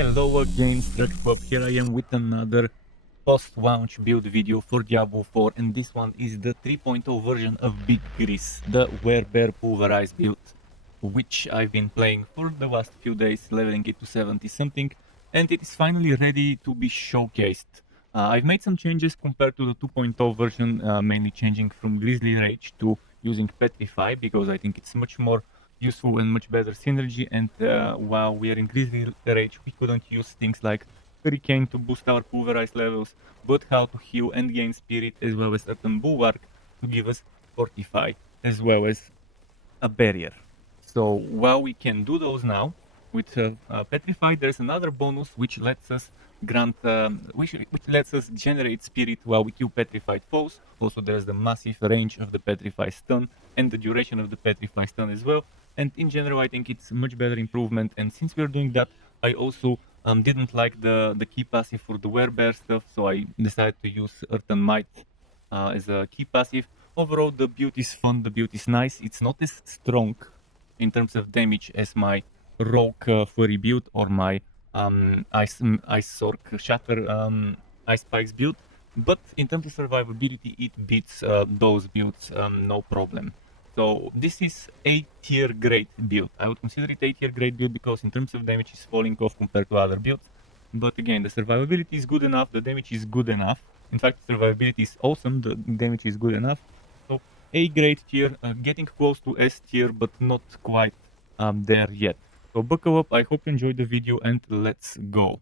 Hello again, Struck. Here I am with another post-launch build video for Diablo 4, and this one is the 3.0 version of BIG GRIZZ, the werebear Pulverize build, which I've been playing for the last few days, leveling it to 70 something, and it is finally ready to be showcased. I've made some changes compared to the 2.0 version, mainly changing from Grizzly Rage to using Petrify, because I think it's much more useful and much better synergy, and while we are in Grizzly Rage we couldn't use things like Hurricane to boost our Pulverize levels, but how to heal and gain spirit, as well as Earthen Bulwark to give us Fortify, as well as a barrier. So while we can do those now with Petrify, there's another bonus which lets us grant, which lets us generate spirit while we kill petrified foes. Also there's the massive range of the Petrify stun and the duration of the Petrify stun as well. And in general I think it's a much better improvement, and since we're doing that, I also didn't like the key passive for the werebear stuff, so I decided to use Earthen Might as a key passive. Overall the build is fun, the build is nice. It's not as strong in terms of damage as my Rogue Furry build or my Ice Sork Shatter Ice Spikes build, but in terms of survivability it beats those builds no problem. So this is a tier grade build. I would consider it a tier grade build because in terms of damage it's falling off compared to other builds. But again, the survivability is good enough, the damage is good enough. In fact, survivability is awesome, the damage is good enough. So A grade tier, getting close to S tier, but not quite there yet. So buckle up, I hope you enjoyed the video, and let's go.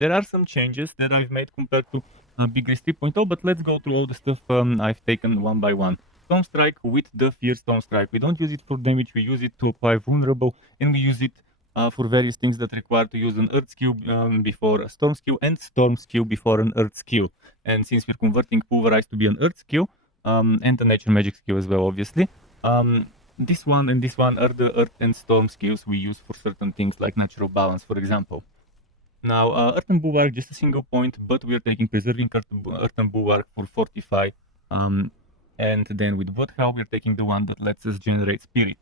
There are some changes that I've made compared to BIG GRIZZ 3.0, but let's go through all the stuff I've taken one by one. Stone Strike with the Fear Stone Strike. We don't use it for damage, we use it to apply vulnerable, and we use it for various things that require to use an Earth skill before a Storm skill, and Storm skill before an Earth skill. And since we're converting Pulverize to be an Earth skill, and a Nature Magic skill as well, obviously, this one and this one are the Earth and Storm skills we use for certain things like Natural Balance, for example. Now, Earthen Bulwark, just a single point, but we are taking Preserving Earthen Bulwark for Fortify, and then with Bloodhowl we are taking the one that lets us generate Spirit.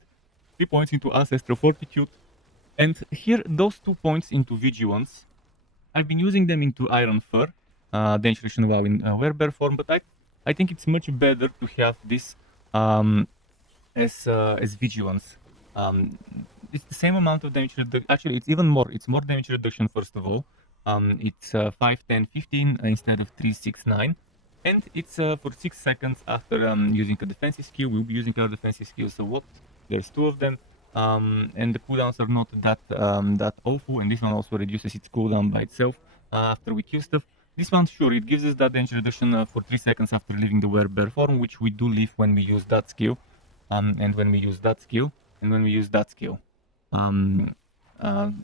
3 points into Ancestral Fortitude, and here those 2 points into Vigilance. I've been using them into Iron Fur, Dangerous while in werebear form, but I think it's much better to have this as Vigilance. It's the same amount of damage reduction. Actually, it's even more. It's more damage reduction, first of all. It's 5, 10, 15 instead of 3, 6, 9. And it's for 6 seconds after using a defensive skill. We'll be using our defensive skill, so what? There's 2 of them. And the cooldowns are not that awful. And this one also reduces its cooldown by itself after we kill stuff. This one, sure, it gives us that damage reduction for 3 seconds after leaving the werebear form, which we do leave when we use that skill. And when we use that skill. And when we use that skill.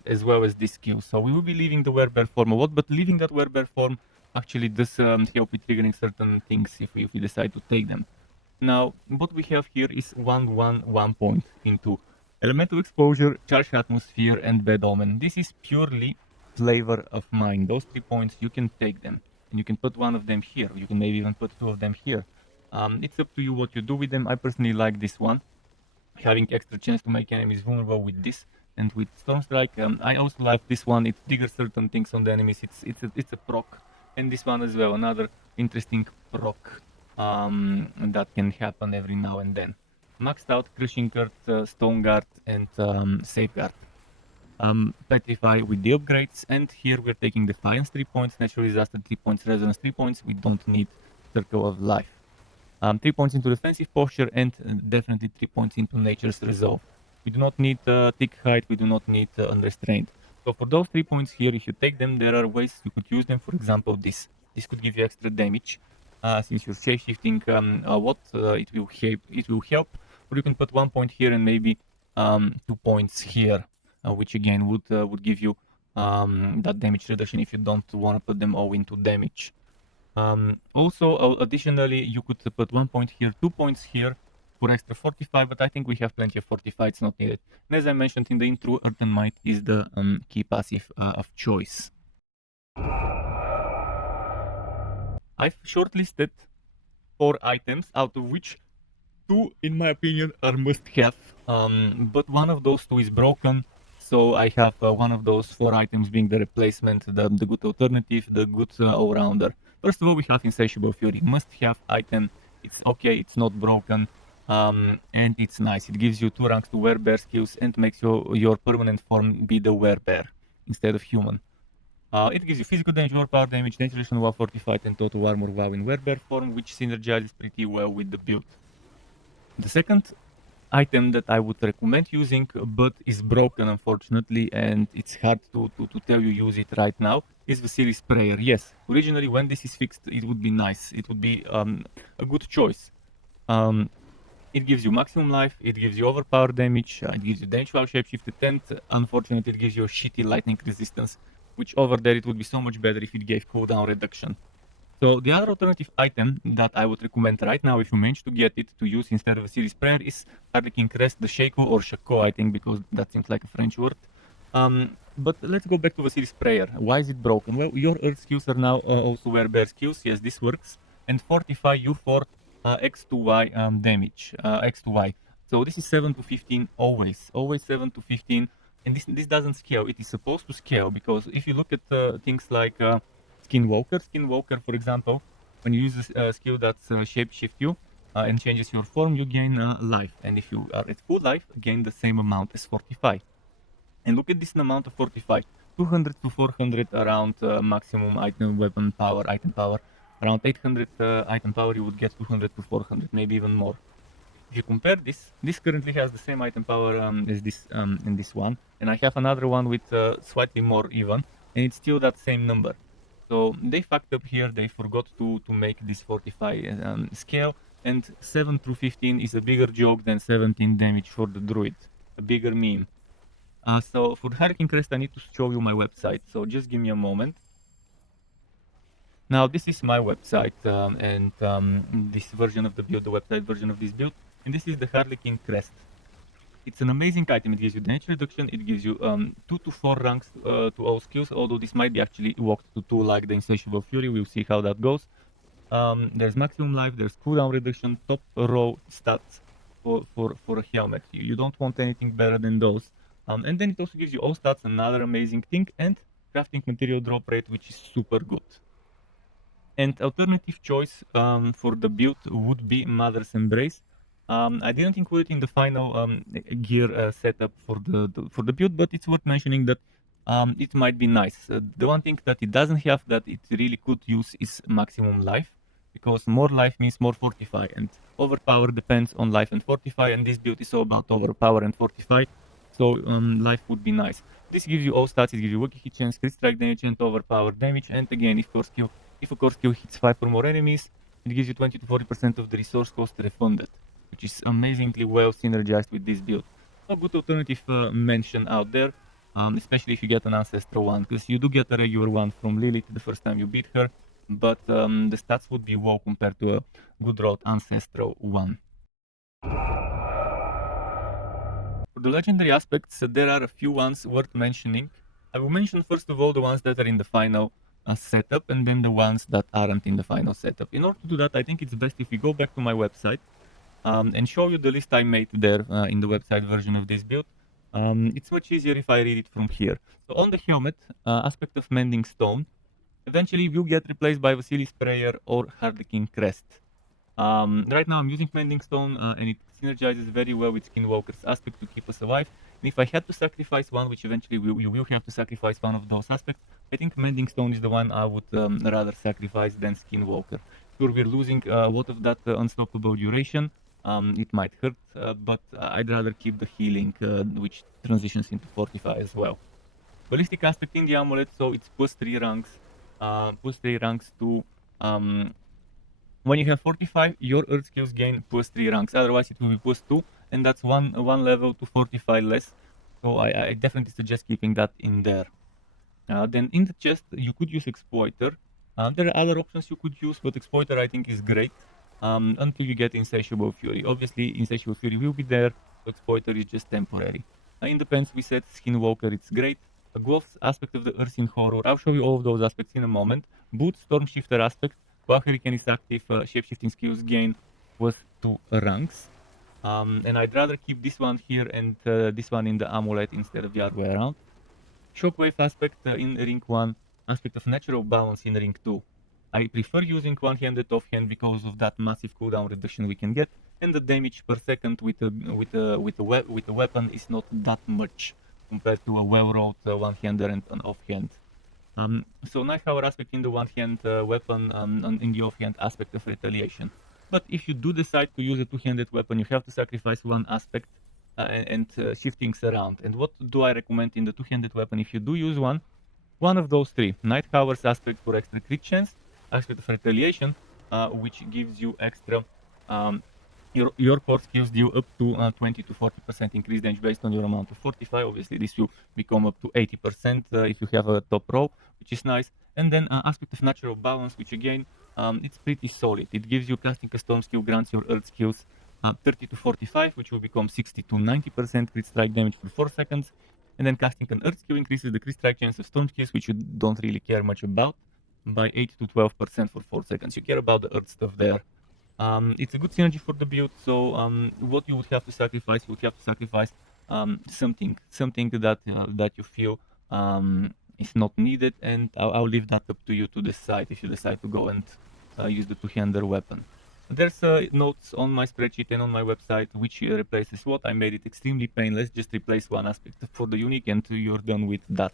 As well as this skill. So we will be leaving the werebear form a lot, but leaving that werebear form actually does help with triggering certain things if we decide to take them. Now, what we have here is 1 point into Elemental Exposure, Charged Atmosphere, and Bad Omen. This is purely flavor of mine. Those 3 points, you can take them. And you can put 1 of them here. You can maybe even put 2 of them here. It's up to you what you do with them. I personally like this one. Having extra chance to make enemies vulnerable with this and with Storm Strike. I also like this one. It triggers certain things on the enemies. It's a proc, and this one as well, another interesting proc that can happen every now and then. Maxed out Crushing Earth, Stone Guard, and Safeguard. Petrify with the upgrades, and here we're taking Defiance 3 points, Natural Disaster 3 points, Resonance 3 points. We don't need Circle of Life. 3 points into Defensive Posture, and definitely 3 points into Nature's Resolve. We do not need Thick Height, we do not need Unrestrained. So for those 3 points here, if you take them, there are ways you could use them. For example, this could give you extra damage. Since you're shapeshifting a lot, it will help. Or you can put 1 point here and maybe 2 points here, which again would give you that damage reduction if you don't want to put them all into damage. Also, additionally, you could put 1 point here, 2 points here for extra Fortify, but I think we have plenty of Fortify, it's not needed. And as I mentioned in the intro, Earthen Might is the key passive of choice. I've shortlisted 4 items, out of which 2, in my opinion, are must-have. but one of those two is broken. So I have one of those 4 items being the replacement, the good alternative, the good all-rounder. First of all, we have Insatiable Fury, must-have item. It's okay, it's not broken, and it's nice. It gives you 2 ranks to werebear skills and makes your permanent form be the werebear instead of human. It gives you physical damage, overpower damage, naturation while fortified, and total armor while in werebear form, which synergizes pretty well with the build. The second item that I would recommend using, but is broken unfortunately, and it's hard to tell you use it right now, is the Series Sprayer. Yes, originally when this is fixed, it would be nice. It would be a good choice. It gives you maximum life, it gives you overpower damage, it gives you damage while shapeshifted, and unfortunately it gives you a shitty lightning resistance, which over there it would be so much better if it gave cooldown reduction. So the other alternative item that I would recommend right now, if you manage to get it to use instead of a Series Prayer, is Harlequin Crest, the Shaco or Shaco, I think, because that seems like a French word. But let's go back to the Series Prayer. Why is it broken? Well, your Earth skills are now also werebear skills. Yes, this works. And fortify you for X to Y damage, X to Y. So this is 7 to 15 always 7 to 15. And this doesn't scale. It is supposed to scale, because if you look at things like Skinwalker, for example, when you use a skill that shapeshift you and changes your form, you gain life. And if you are at full life, gain the same amount as Fortify. And look at this amount of Fortify. 200 to 400 around maximum item power. Around 800 item power, you would get 200 to 400, maybe even more. If you compare this currently has the same item power as this in this one. And I have another one with slightly more even, and it's still that same number. So they fucked up here, they forgot to make this Fortify scale, and 7 through 15 is a bigger joke than 17 damage for the Druid, a bigger meme. So for Harlequin Crest I need to show you my website, so just give me a moment. Now this is my website, and this version of the build, the website version of this build, and this is the Harlequin Crest. It's an amazing item. It gives you damage reduction, it gives you 2 to 4 ranks to all skills, although this might be actually walked to 2 like the Insatiable Fury. We'll see how that goes. There's maximum life, there's cooldown reduction, top row stats for a helmet. You don't want anything better than those. And then it also gives you all stats, another amazing thing, and crafting material drop rate, which is super good. And alternative choice for the build would be Mother's Embrace. I didn't include it in the final gear setup for the build, but it's worth mentioning that it might be nice. The one thing that it doesn't have that it really could use is maximum life, because more life means more fortify, and overpower depends on life and fortify, and this build is all about overpower and fortify, so life would be nice. This gives you all stats. It gives you Wiki hit chance, crit strike damage, and overpower damage, and again, if a core skill hits 5 or more enemies, it gives you 20 to 40% of the resource cost refunded, which is amazingly well synergized with this build. A good alternative mention out there, especially if you get an Ancestral one, because you do get a regular one from Lilith the first time you beat her, but the stats would be low compared to a good road Ancestral one. For the legendary aspects, there are a few ones worth mentioning. I will mention first of all the ones that are in the final setup, and then the ones that aren't in the final setup. In order to do that, I think it's best if we go back to my website and show you the list I made there in the website version of this build. It's much easier if I read it from here. So on the helmet, aspect of Mending Stone, eventually will get replaced by Vasily Sprayer or Harlequin Crest. Right now I'm using Mending Stone and it synergizes very well with Skinwalker's aspect to keep us alive. And if I had to sacrifice one, which eventually you will have to sacrifice one of those aspects, I think Mending Stone is the one I would rather sacrifice than Skinwalker. Sure, we're losing a lot of that unstoppable duration. It might hurt, but I'd rather keep the healing, which transitions into Fortify as well. Ballistic aspect in the amulet, so it's plus 3 ranks. Plus 3 ranks to... when you have Fortify, your Earth skills gain plus 3 ranks, otherwise it will be plus 2, and that's one level to Fortify less. So I definitely suggest keeping that in there. Then in the chest, you could use Exploiter. There are other options you could use, but Exploiter I think is great until you get Insatiable Fury. Obviously, Insatiable Fury will be there, so Exploiter is just temporary. In the pants, we said Skinwalker, it's great. A Gloves aspect of the Earthen Horror, I'll show you all of those aspects in a moment. Boots, Stormshifter aspect, while Hurricane is active, shapeshifting skills gain plus 2 ranks. And I'd rather keep this one here and this one in the amulet instead of the other way around. Shockwave aspect in ring 1, aspect of natural balance in ring 2. I prefer using one-handed offhand because of that massive cooldown reduction we can get, and the damage per second with a weapon is not that much compared to a well-rolled one-hander and an offhand. So nice power aspect in the one-hand weapon, and in the offhand aspect of retaliation. But if you do decide to use a two-handed weapon, you have to sacrifice one aspect and shift things around. And what do I recommend in the two-handed weapon? If you do use one of those three: Night Cover's aspect for extra crit chance, aspect of retaliation, which gives you extra. Your core skills deal up to 20 to 40% increased damage based on your amount of fortify. Obviously, this will become up to 80% if you have a top row, which is nice. And then aspect of natural balance, which again, it's pretty solid. It gives you casting a storm skill, grants your earth skills 30 to 45, which will become 60 to 90% crit strike damage for 4 seconds. And then casting an earth skill increases the crit strike chance of storm skills, which you don't really care much about, by 8 to 12% for 4 seconds. You care about the earth stuff there. It's a good synergy for the build, so what you would have to sacrifice, you would have to sacrifice something that you feel is not needed, and I'll leave that up to you to decide if you decide to go and use the two-hander weapon. There's notes on my spreadsheet and on my website which replaces what. I made it extremely painless, just replace one aspect for the unique and you're done with that.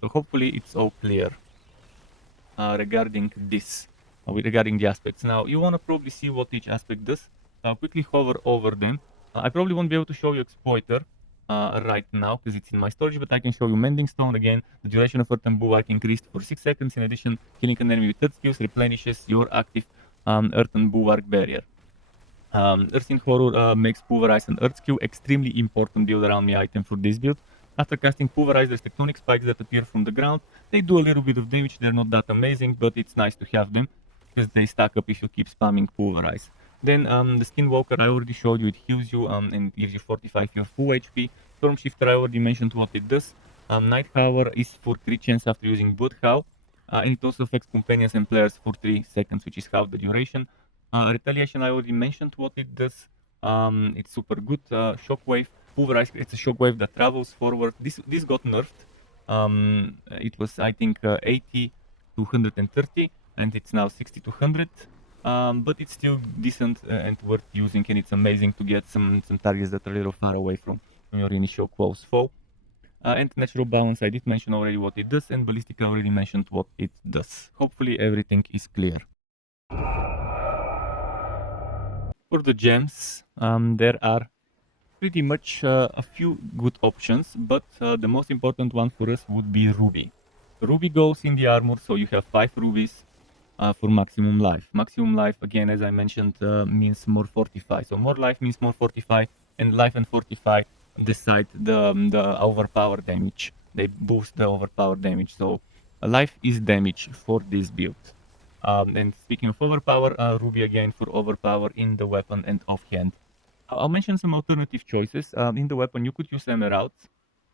So hopefully it's all clear regarding this. Regarding the aspects. Now, you want to probably see what each aspect does. I'll quickly hover over them. I probably won't be able to show you Exploiter right now because it's in my storage, but I can show you Mending Stone again. The duration of Earth and Bulwark increased for 6 seconds. In addition, killing an enemy with Earth skills replenishes your active Earth and Bulwark barrier. Earth in Horror makes Pulverize an Earth skill, extremely important build around me item for this build. After casting Pulverize, there's tectonic spikes that appear from the ground. They do a little bit of damage, they're not that amazing, but it's nice to have them, because they stack up if you keep spamming Pulverize. Then the Skinwalker, I already showed you, it heals you and gives you 45 your full HP. Stormshifter, I already mentioned what it does. Night Hour is for crit chance after using Bloodhowl, and it also affects companions and players for 3 seconds, which is half the duration. Retaliation, I already mentioned what it does. It's super good. Shockwave, Pulverize, it's a shockwave that travels forward. This got nerfed. It was, I think, 80 to 130. And it's now 60 to 100, but it's still decent and worth using, and it's amazing to get some targets that are a little far away from your initial close foe. And natural balance, I did mention already what it does, and ballistic, I already mentioned what it does. Hopefully everything is clear. For the gems, there are pretty much a few good options, but the most important one for us would be Ruby. Ruby goes in the armor, so you have 5 rubies. For maximum life. Maximum life, again, as I mentioned, means more fortify. So more life means more fortify, and life and fortify decide the overpower damage. They boost the overpower damage. So life is damage for this build. And speaking of overpower, Ruby again for overpower in the weapon and offhand. I'll mention some alternative choices. In the weapon, you could use Emeralds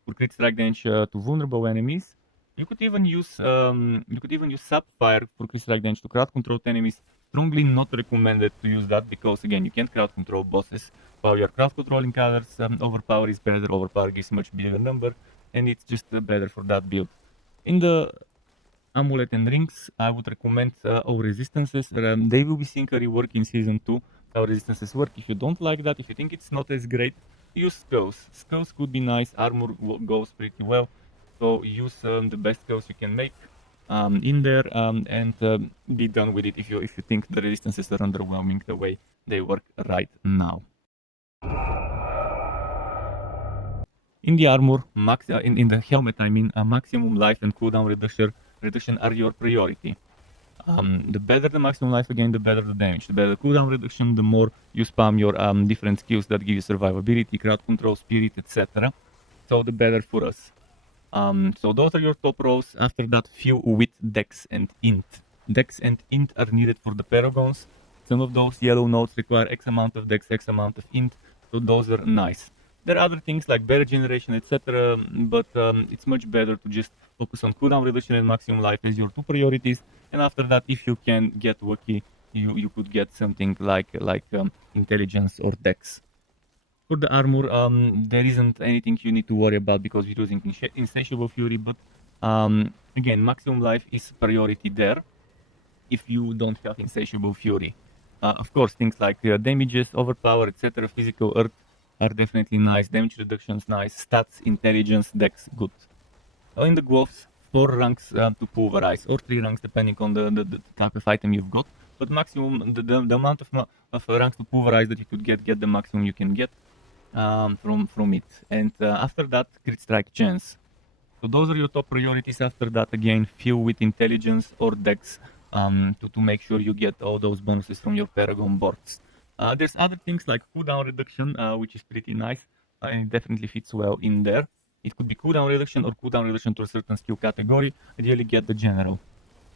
for crit strike damage to vulnerable enemies. You could even use Sapphire for crit strike damage to crowd control enemies. Strongly not recommended to use that because again you can't crowd control bosses while you're crowd controlling others. Overpower is better. Overpower gives much bigger number, and it's just better for that build. In the amulet and rings, I would recommend our resistances. They will be seeing a rework in season 2. How resistances work. If you don't like that, if you think it's not as great, use skulls. Skulls could be nice. Armor goes pretty well. So use the best skills you can make in there and be done with it if you think the resistances are underwhelming the way they work right now. In the armor, in the helmet, I mean, maximum life and cooldown reduction are your priority. The better the maximum life, again, the better the damage. The better the cooldown reduction, the more you spam your different skills that give you survivability, crowd control, spirit, etc. So the better for us. So those are your top rows. After that, few with Dex and Int. Dex and Int are needed for the Paragons. Some of those yellow nodes require X amount of Dex, X amount of Int, so those are nice. There are other things like barrier generation, etc., but it's much better to just focus on cooldown reduction and maximum life as your 2 priorities. And after that, if you can get lucky, you could get something like intelligence or Dex. for the armor, there isn't anything you need to worry about because we're using Insatiable Fury, but again, maximum life is priority there if you don't have Insatiable Fury. Of course, things like damages, overpower, etc., physical earth are definitely nice, damage reductions nice, stats, intelligence, dex, good. In the gloves, 4 ranks to pulverize, or 3 ranks depending on the type of item you've got. But maximum, the amount of ranks to pulverize that you could get the maximum you can get from it. And after that, crit strike chance. So those are your top priorities. After that, again, fill with intelligence or dex to make sure you get all those bonuses from your Paragon Boards. There's other things like cooldown reduction, which is pretty nice, and it definitely fits well in there. It could be cooldown reduction or cooldown reduction to a certain skill category. Ideally, get the general.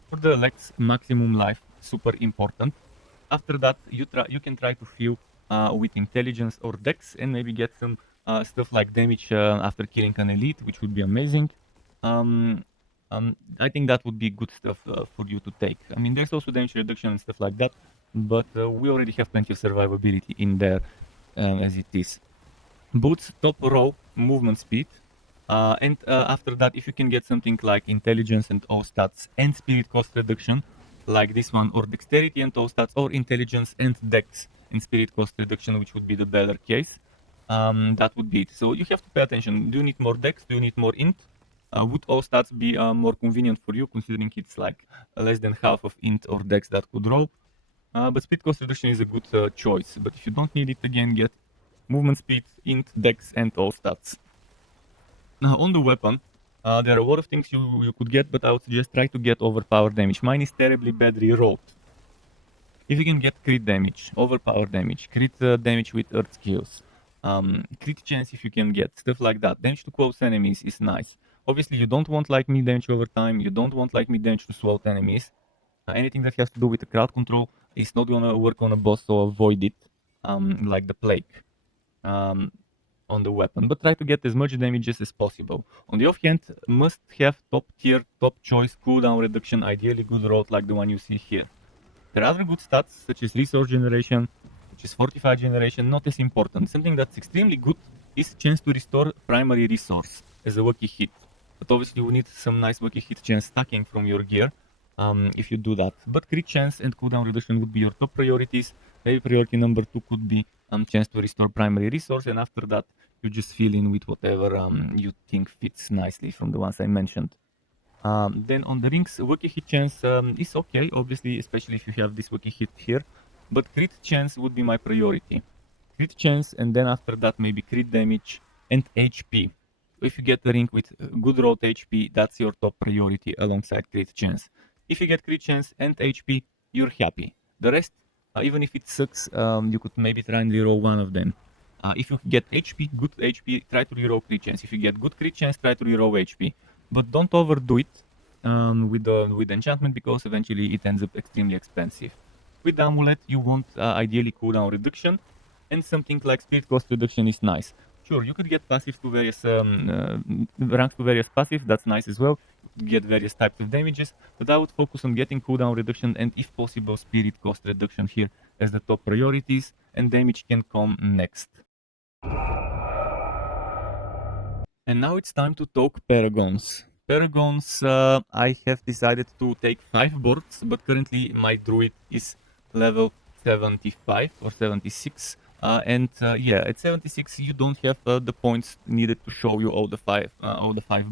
For the legs, maximum life, super important. After that, you can try to fill with intelligence or dex and maybe get some stuff like damage after killing an elite, which would be amazing. I think that would be good stuff for you to take. I mean, there's also damage reduction and stuff like that, but we already have plenty of survivability in there as it is. Boots, top row, movement speed. And after that, if you can get something like intelligence and all stats and spirit cost reduction, like this one, or dexterity and all stats, or intelligence and dex and spirit cost reduction, which would be the better case, that would be it. So you have to pay attention. Do you need more dex? Do you need more int? Would all stats be more convenient for you, considering it's like less than half of int or dex that could roll? But speed cost reduction is a good choice. But if you don't need it, again, get movement speed, int, dex, and all stats. Now, on the weapon, there are a lot of things you could get, but I would suggest try to get overpower damage. Mine is terribly bad rerolled. If you can get crit damage, overpower damage, crit damage with earth skills, crit chance if you can get, stuff like that. Damage to close enemies is nice. Obviously, you don't want like me damage over time, you don't want like me damage to SWAT enemies. Anything that has to do with the crowd control is not gonna work on a boss, so avoid it, like the plague. On the weapon, but try to get as much damages as possible. On the off hand, must have top tier, top choice cooldown reduction, ideally good road like the one you see here. There are other good stats such as resource generation, which is fortify generation, not as important. Something that's extremely good is chance to restore primary resource as a lucky hit. But obviously you need some nice lucky hit chance stacking from your gear if you do that. But crit chance and cooldown reduction would be your top priorities. Maybe priority number 2 could be chance to restore primary resource, and after that you just fill in with whatever you think fits nicely from the ones I mentioned. Then on the rings, lucky hit chance is okay, obviously, especially if you have this lucky hit here, but crit chance would be my priority. Crit chance, and then after that maybe crit damage and HP. If you get the ring with good rolled HP, that's your top priority alongside crit chance. If you get crit chance and HP, you're happy. The rest, even if it sucks, you could maybe try and reroll one of them. If you get HP, good HP, try to reroll crit chance. If you get good crit chance, try to reroll HP. But don't overdo it with enchantment, because eventually it ends up extremely expensive. With the amulet, you want ideally cooldown reduction, and something like spirit cost reduction is nice. Sure, you could get passives to various ranks to various passives, that's nice as well. You could get various types of damages, but I would focus on getting cooldown reduction and, if possible, spirit cost reduction here as the top priorities, and damage can come next. And now it's time to talk Paragons. Paragons, I have decided to take 5 boards, but currently my Druid is level 75 or 76. Yeah, at 76 you don't have the points needed to show you all the five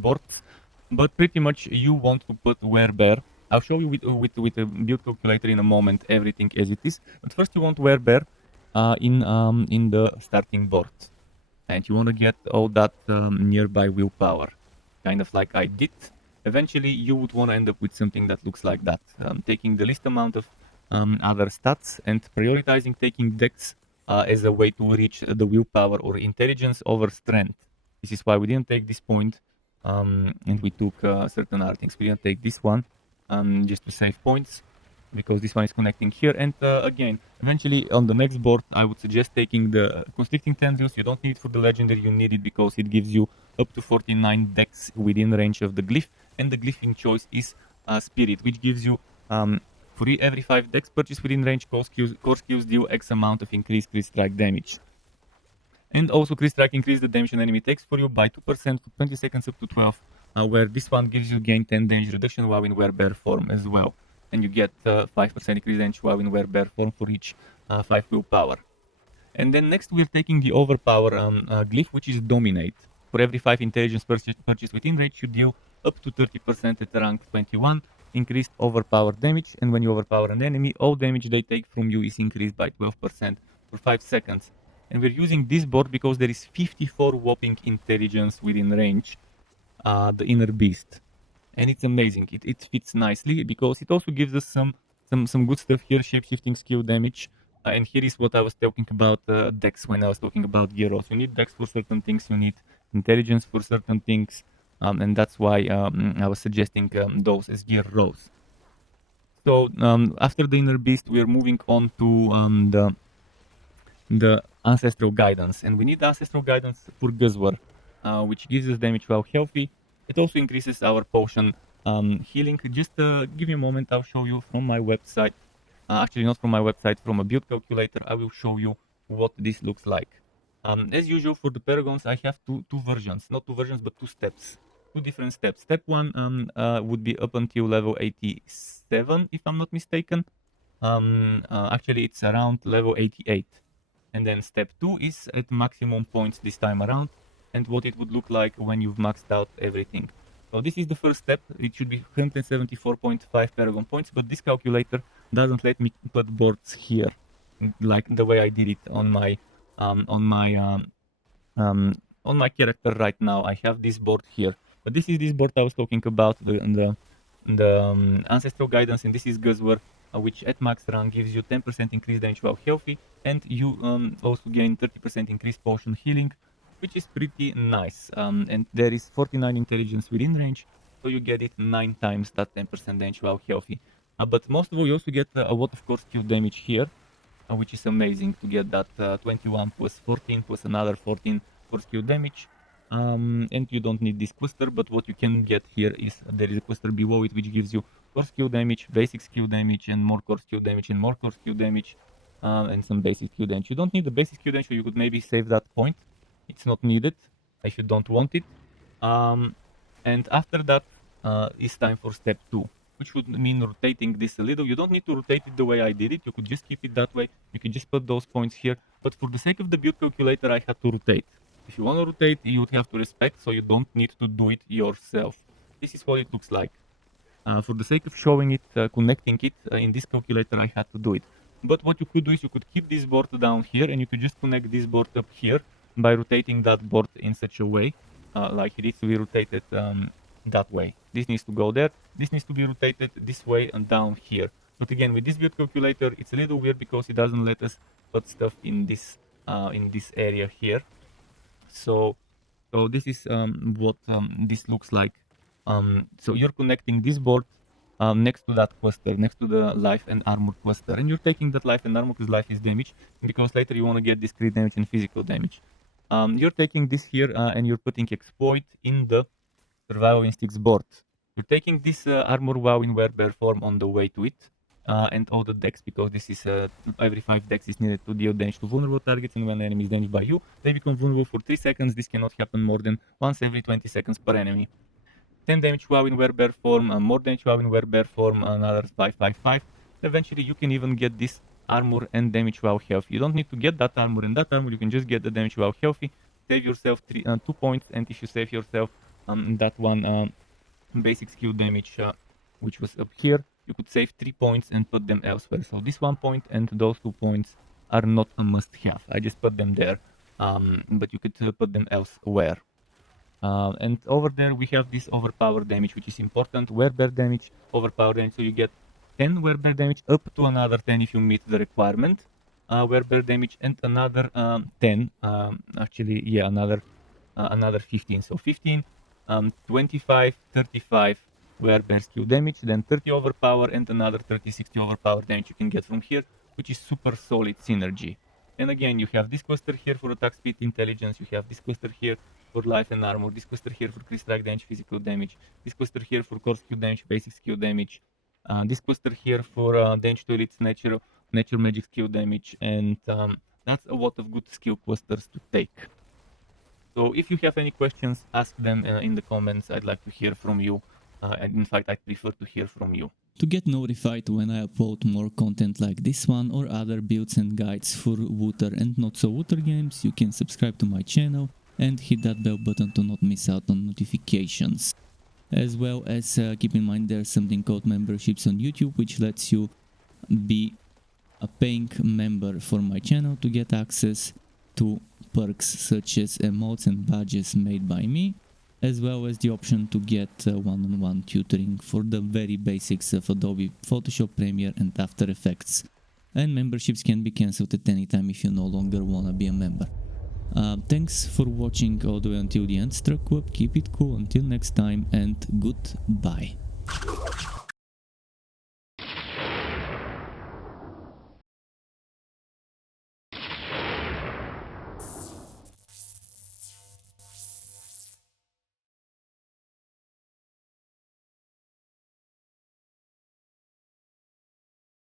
boards, but pretty much you want to put werebear. I'll show you with a build calculator in a moment everything as it is, but first you want werebear in the starting board, and you want to get all that nearby willpower, kind of like I did. Eventually you would want to end up with something that looks like that, taking the least amount of other stats and prioritizing taking dex as a way to reach the willpower or intelligence over strength. This is why we didn't take this point, and we took certain other things. We didn't take this one just to save points, because this one is connecting here. And again, eventually on the next board, I would suggest taking the Constricting Tendrils. You don't need it for the legendary, you need it because it gives you up to 49 dex within range of the glyph, and the glyph in choice is Spirit, which gives you for every 5 dex purchase within range, core skills deal X amount of increased crit strike damage. And also Crit Strike increase the damage an enemy takes for you by 2% for 20 seconds up to 12, where this one gives you gain 10 damage reduction while in werebear form as well. And you get 5% increase damage while in werebear form for each 5 willpower. And then next we're taking the overpower glyph, which is Dominate. For every 5 intelligence purchased within range, you deal up to 30% at rank 21 increased overpower damage, and when you overpower an enemy, all damage they take from you is increased by 12% for 5 seconds. And we're using this board because there is 54 whopping intelligence within range, the Inner Beast. And it's amazing, it fits nicely because it also gives us some good stuff here, shape-shifting skill damage. And here is what I was talking about Dex when I was talking about gear rolls. You need Dex for certain things, you need intelligence for certain things, and that's why I was suggesting those as gear rolls. So after the Inner Beast, we are moving on to the Ancestral Guidance, and we need Ancestral Guidance for Guzwar, which gives us damage while healthy. It also increases our potion healing. Just give me a moment, I'll show you from my website. Actually, not from my website, from a build calculator. I will show you what this looks like. As usual, for the Paragons, I have two versions. Not two versions, but two steps. Two different steps. Step 1 would be up until level 87, if I'm not mistaken. Actually, it's around level 88. And then step 2 is at maximum points this time around, and what it would look like when you've maxed out everything. So this is the first step. It should be 174.5 Paragon points, but this calculator doesn't let me put boards here, like the way I did it on my character right now. I have this board here, but this is this board I was talking about, the Ancestral Guidance, and this is Guzwar, which at max run gives you 10% increased damage while healthy, and you also gain 30% increased potion healing, which is pretty nice. And there is 49 intelligence within range, so you get it 9 times that 10% damage while healthy. But most of all, you also get a lot of core skill damage here, which is amazing to get that 21 plus 14 plus another 14 core skill damage. And you don't need this cluster, but what you can get here is there is a cluster below it which gives you core skill damage, basic skill damage, and more core skill damage, and more core skill damage, and some basic skill damage. You don't need the basic skill damage, so you could maybe save that point. It's not needed if you don't want it. And after that is time for step 2, which would mean rotating this a little. You don't need to rotate it the way I did it. You could just keep it that way. You can just put those points here. But for the sake of the build calculator, I had to rotate. If you want to rotate, you would have to respect, so you don't need to do it yourself. This is what it looks like. For the sake of showing it, connecting it in this calculator, I had to do it. But what you could do is you could keep this board down here, and you could just connect this board up here by rotating that board in such a way, like it needs to be rotated that way. This needs to go there. This needs to be rotated this way and down here. But again, with this build calculator, it's a little weird because it doesn't let us put stuff in this area here. So this is what this looks like. So you're connecting this board next to that cluster, next to the life and armor cluster, and you're taking that life and armor because life is damage, because later you want to get this crit damage and physical damage. You're taking this here and you're putting exploit in the survival instincts board. You're taking this armor wow in werebear form on the way to it, and all the dex, because this is every 5 dex is needed to deal damage to vulnerable targets, and when the enemy is damaged by you, they become vulnerable for 3 seconds. This cannot happen more than once every 20 seconds per enemy. 10 damage wow in werebear form, more damage wow in werebear form, another 5. Eventually you can even get this armor and damage while healthy. You don't need to get that armor and that armor, you can just get the damage while healthy, save yourself 2 points, and if you save yourself that one basic skill damage which was up here, you could save 3 points and put them elsewhere. So this 1 point and those 2 points are not a must-have. I just put them there, but you could put them elsewhere. And over there we have this overpower damage, which is important. Werebear damage, overpower damage, so you get 10 werebear damage up to another 10 if you meet the requirement. Werebear damage and another 10, actually, yeah, another 15. So 15, 25, 35 werebear skill damage, then 30 overpower and another 30, 60 overpower damage you can get from here, which is super solid synergy. And again, you have this cluster here for attack speed, intelligence, you have this cluster here for life and armor, this cluster here for crit strike damage, physical damage, this cluster here for core skill damage, basic skill damage, this cluster here for damage to elites, nature magic skill damage, and That's a lot of good skill clusters to take. So if you have any questions, ask them in the comments. I'd like to hear from you. And in fact, I prefer to hear from you. To get notified when I upload more content like this one or other builds and guides for Wooter and not so Wooter games, you can subscribe to my channel and hit that bell button to not miss out on notifications. As well as keep in mind there's something called memberships on YouTube, which lets you be a paying member for my channel to get access to perks such as emotes and badges made by me, as well as the option to get one-on-one tutoring for the very basics of Adobe Photoshop, Premiere and After Effects. And memberships can be cancelled at any time if you no longer wanna be a member. Thanks for watching all the way until the end, Struck Web. Keep it cool until next time and goodbye.